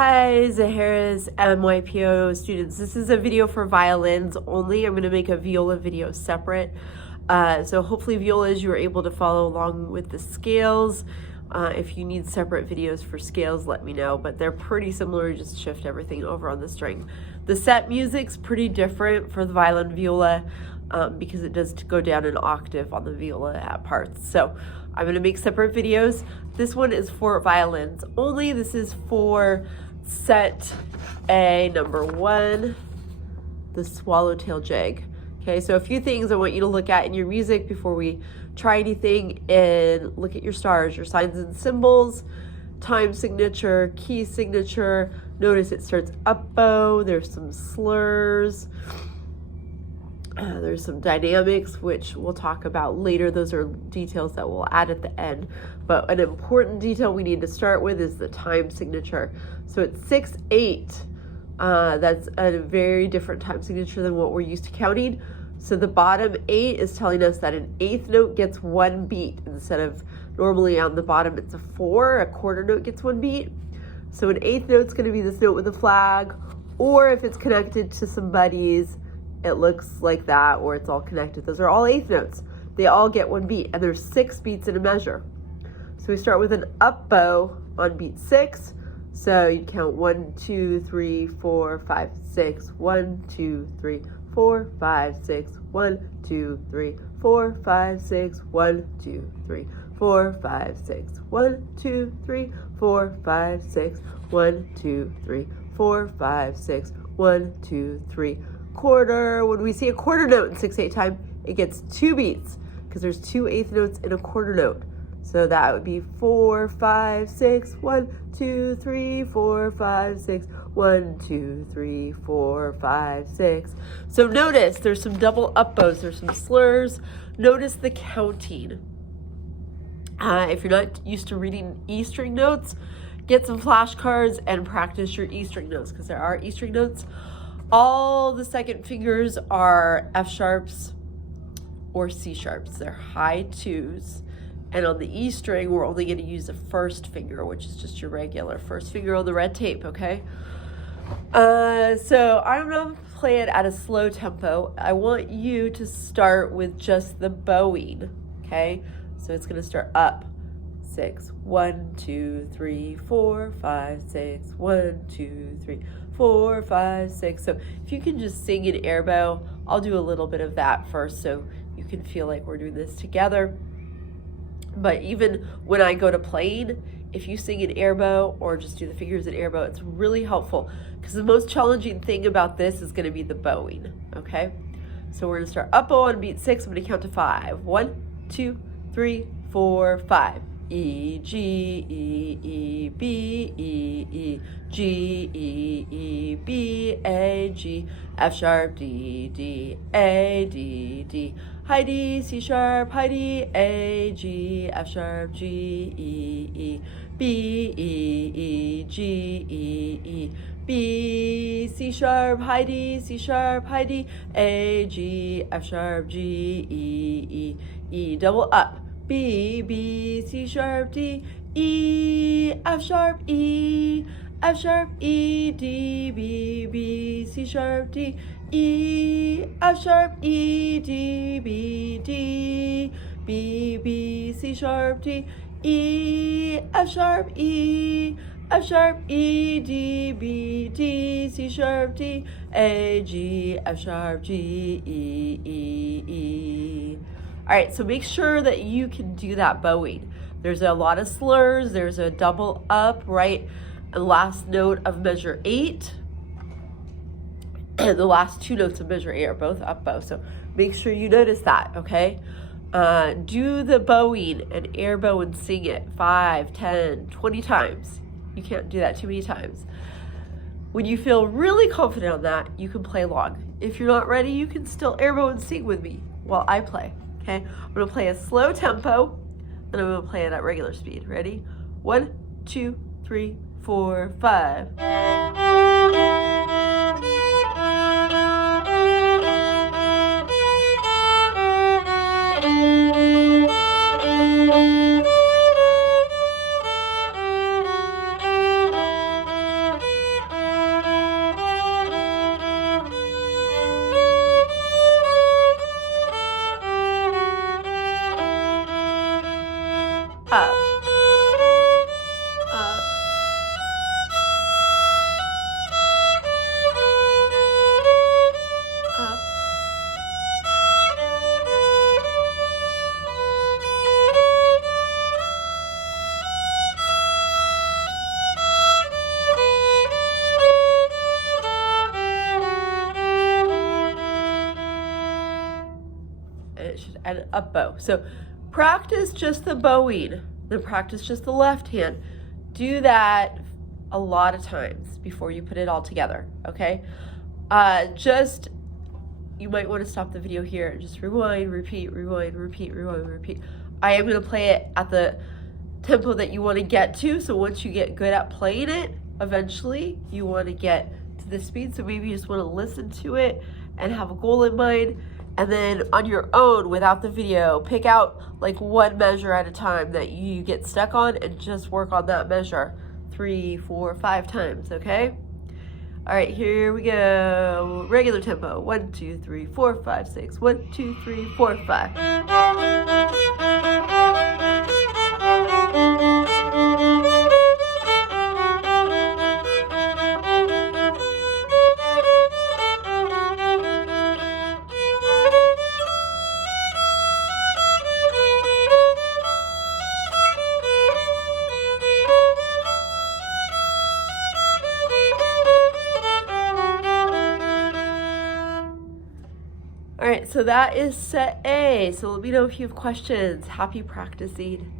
Hi, Zahara's MYPO students. This is a video for violins only. I'm going to make a viola video separate. So hopefully violas you are able to follow along with the scales. If you need separate videos for scales, let me know, but they're pretty similar. Just shift everything over on the string. The set music's pretty different for the violin viola because it does go down an octave on the viola at parts. So I'm going to make separate videos. This one is for violins only. This is for set A, number 1, the swallowtail jig. Okay, so a few things I want you to look at in your music before we try anything, and look at your stars, your signs and symbols, time signature, key signature. Notice it starts up bow, there's some slurs, there's some dynamics, which we'll talk about later. Those are details that we'll add at the end. But an important detail we need to start with is the time signature. So it's 6/8. That's a very different time signature than what we're used to counting. So the bottom 8 is telling us that an eighth note gets 1 beat instead of normally on the bottom it's a 4, a quarter note gets 1 beat. So an eighth note is going to be this note with a flag, or if it's connected to some buddies, it looks like that, or it's all connected. Those are all eighth notes. They all get 1 beat, and there's 6 beats in a measure. So we start with an up bow on beat 6. So you count 1, 2, 3, 4, 5, 6. 1, 2, 3, 4, 5, 6. 1, 2, 3, 4, 5, 6. 1, 2, 3, 4, 5, 6. 1, 2, 3, 4, 5, 6. 1, 2, 3, 4, 5, 6. 1, 2, 3. Quarter. When we see a quarter note in 6/8 time, it gets 2 beats because there's 2 eighth notes in a quarter note. So that would be 4, 5, 6. 1, 2, 3, 4, 5, 6. 1, 2, 3, 4, 5, 6. So notice there's some double up bows, there's some slurs. Notice the counting. If you're not used to reading E string notes, get some flashcards and practice your E string notes, because there are E string notes. All the second fingers are F sharps or C sharps. They're high 2s. And on the E string, we're only going to use the first finger, which is just your regular first finger on the red tape, okay? So I'm going to play it at a slow tempo. I want you to start with just the bowing, okay? So it's going to start up. 6. 1, 2, 3, 4, 5, 6. 1, 2, 3, 4, 5, 6. So if you can just sing an air bow, I'll do a little bit of that first so you can feel like we're doing this together. But even when I go to playing, if you sing an air bow or just do the fingers in air bow, it's really helpful, because the most challenging thing about this is going to be the bowing, okay? So we're going to start up bow on beat 6. I'm going to count to 5. 1, 2, 3, 4, 5. E, G, E, E, B, E, E, G, E, E, B, A, G, F sharp, D, D, A, D, D, high D, C sharp, high D, A, G, F sharp, G, E, E, B, E, E, G, E, E, B, C sharp, high D, C sharp, high D, A, G, F sharp, G, E, E, E, double up. B, B, C sharp, D, E, F sharp, E, F sharp, E, D, B, B, C sharp, D, E, F sharp, E, D, B, D, B, B, C sharp, D, E, F sharp, E, F sharp, E, D, B, D, C sharp, D, A, G, F sharp, G, E, E, E. All right, so make sure that you can do that bowing. There's a lot of slurs. There's a double up, right? The last note of measure 8. And the last 2 notes of measure 8 are both up bow. So make sure you notice that, okay? Do the bowing and air bow and sing it 5, 10, 20 times. You can't do that too many times. When you feel really confident on that, you can play along. If you're not ready, you can still air bow and sing with me while I play. Okay, I'm going to play a slow tempo, and I'm going to play it at regular speed. Ready? 1, 2, 3, 4, 5. and up bow. So practice just the bowing, then practice just the left hand. Do that a lot of times before you put it all together, okay? You might want to stop the video here and just rewind, repeat, rewind, repeat, rewind, repeat. I am going to play it at the tempo that you want to get to, so once you get good at playing it, eventually you want to get to the speed, so maybe you just want to listen to it and have a goal in mind, and then on your own, without the video, pick out like one measure at a time that you get stuck on and just work on that measure 3, 4, 5 times, okay? All right, here we go. Regular tempo. 1, 2, 3, 4, 5, 6. 1, 2, 3, 4, 5. All right, so that is set A. So let me know if you have questions. Happy practicing.